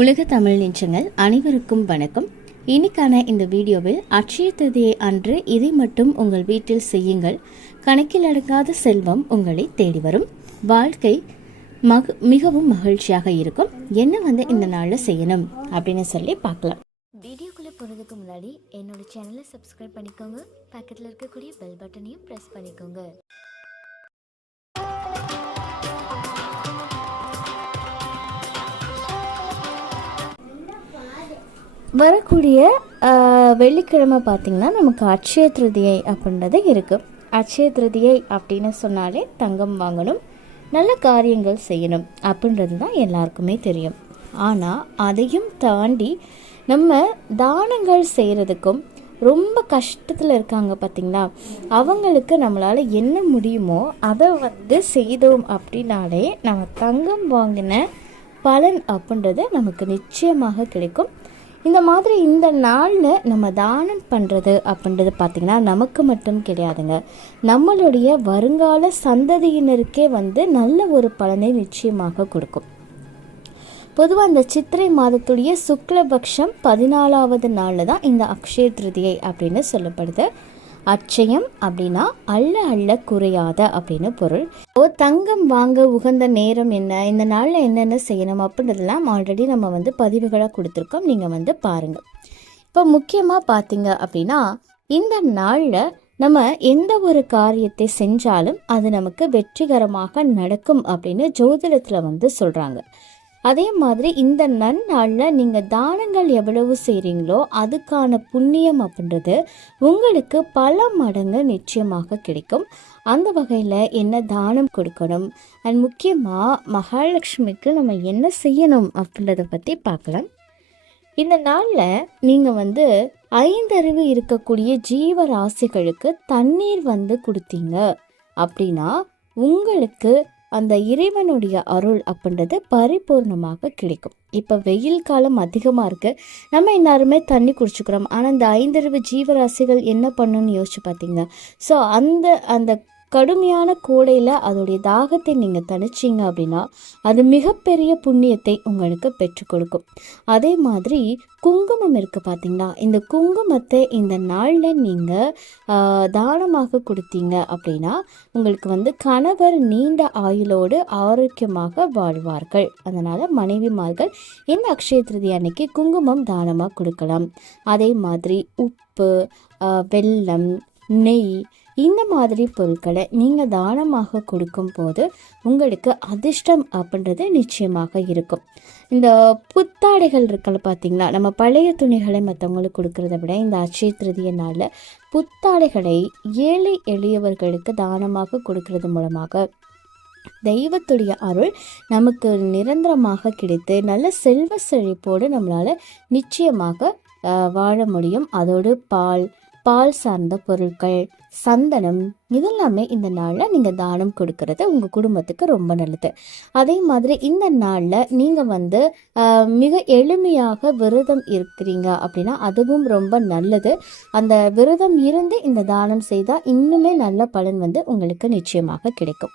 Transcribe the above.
உலக தமிழ் நெஞ்சங்கள் அனைவருக்கும் வணக்கம். இன்னைக்கான இந்த வீடியோவில் அட்சய அன்று இதை மட்டும் உங்கள் வீட்டில் செய்யுங்கள். கணக்கில் அடங்காத செல்வம் உங்களை தேடி வரும். வாழ்க்கை மக மிகவும் மகிழ்ச்சியாக இருக்கும். என்ன வந்து இந்த நாளில் செய்யணும் அப்படின்னு சொல்லி பார்க்கலாம். வீடியோக்குள்ளே போகிறதுக்கு முன்னாடி என்னோட சேனலை சப்ஸ்கிரைப் பண்ணிக்கோங்க. பக்கத்தில் இருக்கக்கூடிய பெல் பட்டனையும் ப்ரெஸ் பண்ணிக்கோங்க. வரக்கூடிய வெள்ளிக்கிழமை பார்த்திங்கன்னா நமக்கு அட்சய திருதியை அப்படின்றது இருக்குது அட்சய திருதியை அப்படின்னு சொன்னாலே தங்கம் வாங்கணும் நல்ல காரியங்கள் செய்யணும் அப்படின்றது தான் எல்லாருக்குமே தெரியும். ஆனால் அதையும் தாண்டி நம்ம தானங்கள் செய்கிறதுக்கும் ரொம்ப கஷ்டத்தில் இருக்காங்க பார்த்தீங்களா அவங்களுக்கு நம்மளால் என்ன முடியுமோ அதை வந்து செய்தோம் அப்படின்னாலே நம்ம தங்கம் வாங்கின பலன் அப்படின்றது நமக்கு நிச்சயமாக கிடைக்கும். இந்த மாதிரி இந்த நாளில் நம்ம தானம் பண்ணுறது அப்படின்றது பார்த்திங்கன்னா நமக்கு மட்டும் கிடையாதுங்க. நம்மளுடைய வருங்கால சந்ததியினருக்கே வந்து நல்ல ஒரு பலனை நிச்சயமாக கொடுக்கும். பொதுவாக இந்த சித்திரை மாதத்துடைய சுக்லபக்ஷம் பதினாலாவது நாளில் தான் இந்த அக்ஷய திருதியை அப்படின்னு சொல்லப்படுது. அச்சயம் அப்படின்னா அள்ள அள்ள குறையாத அப்படின்னு பொருள். ஓ தங்கம் வாங்க உகந்த நேரம் என்ன? இந்த நாளில் என்னென்ன செய்யணும் அப்படின்றதெல்லாம் ஆல்ரெடி நம்ம வந்து பதிவுகளாக கொடுத்துருக்கோம். நீங்கள் வந்து பாருங்கள் இப்போ முக்கியமாக பார்த்தீங்க அப்படின்னா இந்த நாளில் நம்ம எந்த ஒரு காரியத்தை செஞ்சாலும் அது நமக்கு வெற்றிகரமாக நடக்கும் அப்படின்னு ஜோதிடத்தில் வந்து சொல்கிறாங்க அதே மாதிரி இந்த நன்னாளில் நீங்கள் தானங்கள் எவ்வளவு செய்கிறீங்களோ அதுக்கான புண்ணியம் அப்படின்றது உங்களுக்கு பல மடங்கு நிச்சயமாக கிடைக்கும். அந்த வகையில் என்ன தானம் கொடுக்கணும்? அண்ட் முக்கியமாக மகாலட்சுமிக்கு நம்ம என்ன செய்யணும் அப்படின்றத பற்றி பார்க்கலாம். இந்த நாளில் நீங்கள் வந்து ஐந்தறிவு இருக்கக்கூடிய ஜீவராசிகளுக்கு தண்ணீர் வந்து கொடுத்தீங்க. அப்படின்னா உங்களுக்கு அந்த இறைவனுடைய அருள் அப்படின்றது பரிபூர்ணமாக கிடைக்கும். இப்போ வெயில் காலம் அதிகமாக இருக்குது நம்ம எல்லாருமே தண்ணி குடிச்சுக்கிறோம். ஆனால் இந்த ஐந்தறிவு ஜீவராசிகள் என்ன பண்ணுன்னு யோசிச்சு பார்த்தீங்க ஸோ அந்த அந்த கடுமையான கோடையில் அதோடைய தாகத்தை நீங்கள் தணிச்சிங்க அப்படின்னா அது மிகப்பெரிய புண்ணியத்தை உங்களுக்கு பெற்றுக் கொடுக்கும். அதே மாதிரி குங்குமம் இருக்குது பார்த்தீங்கன்னா இந்த குங்குமத்தை இந்த நாளில் நீங்கள் தானமாக கொடுத்தீங்க அப்படின்னா உங்களுக்கு வந்து கணவர் நீண்ட ஆயுளோடு ஆரோக்கியமாக வாழ்வார்கள். அதனால் மனைவிமார்கள் இந்த அக்ஷய திருதி அன்னைக்கு குங்குமம் தானமாக கொடுக்கலாம்? அதே மாதிரி உப்பு வெல்லம் நெய் இந்த மாதிரி பொருட்களை நீங்கள் தானமாக கொடுக்கும் போது உங்களுக்கு அதிர்ஷ்டம் அப்படின்றது நிச்சயமாக இருக்கும். இந்த புத்தாடைகள் இருக்கல பார்த்தீங்களா நம்ம பழைய துணிகளை மற்றவங்களுக்கு கொடுக்கறத விட இந்த அச்சய திருதிய நாளில் புத்தாடைகளை ஏழை எளியவர்களுக்கு தானமாக கொடுக்கறது மூலமாக தெய்வத்துடைய அருள் நமக்கு நிரந்தரமாக கிடைத்து நல்ல செல்வ செழிப்போடு நம்மளால் நிச்சயமாக வாழ முடியும். அதோடு பால் பால் சார்ந்த பொருட்கள் சந்தனம் இதெல்லாமே இந்த நாளில் நீங்கள் தானம் கொடுக்கறது உங்கள் குடும்பத்துக்கு ரொம்ப நல்லது. அதே மாதிரி இந்த நாளில் நீங்கள் வந்து மிக எளிமையாக விரதம் இருக்கிறீங்க அப்படின்னா அதுவும் ரொம்ப நல்லது. அந்த விரதம் இருந்து இந்த தானம் செய்தால் இன்னுமே நல்ல பலன் வந்து உங்களுக்கு நிச்சயமாக கிடைக்கும்.